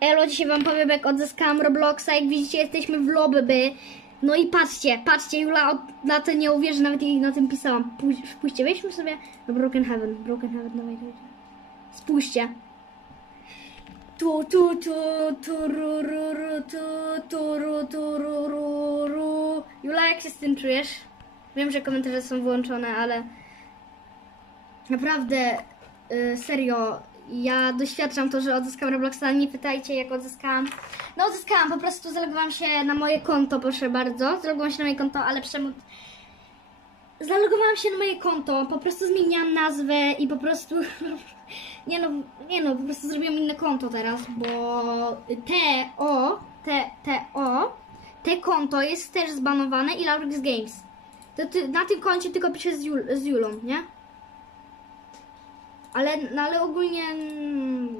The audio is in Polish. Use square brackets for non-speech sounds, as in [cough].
Elo, dzisiaj wam powiem jak odzyskałam Robloxa, jak widzicie jesteśmy w lobby. No i patrzcie, patrzcie, Jula od, na to nie uwierzy, nawet jej na tym pisałam. Pój- Spójrzcie, weźmy sobie na Broken Heaven, Broken Heaven, dawaj, dawaj. Spójrzcie. Tu, tu, tu, tu, ru, ru, ru, tu, tu, ru, tu, ru, ru, ru. Jula, jak się z tym czujesz? Wiem, że komentarze są wyłączone, ale naprawdę, y, serio, ja doświadczam to, że odzyskałam Robloxa. Nie pytajcie, jak odzyskałam. No, odzyskałam, po prostu zalogowałam się na moje konto, proszę bardzo. Zalogowałam się na moje konto, ale przemód. Zalogowałam się na moje konto, po prostu zmieniłam nazwę i po prostu. [laughs] Nie no, nie no, po prostu zrobiłam inne konto teraz, bo TO, TO, te konto jest też zbanowane i Laurix Games. To ty, na tym koncie tylko piszę z, Jul, z Julą, nie? Ale, no ale ogólnie... mm,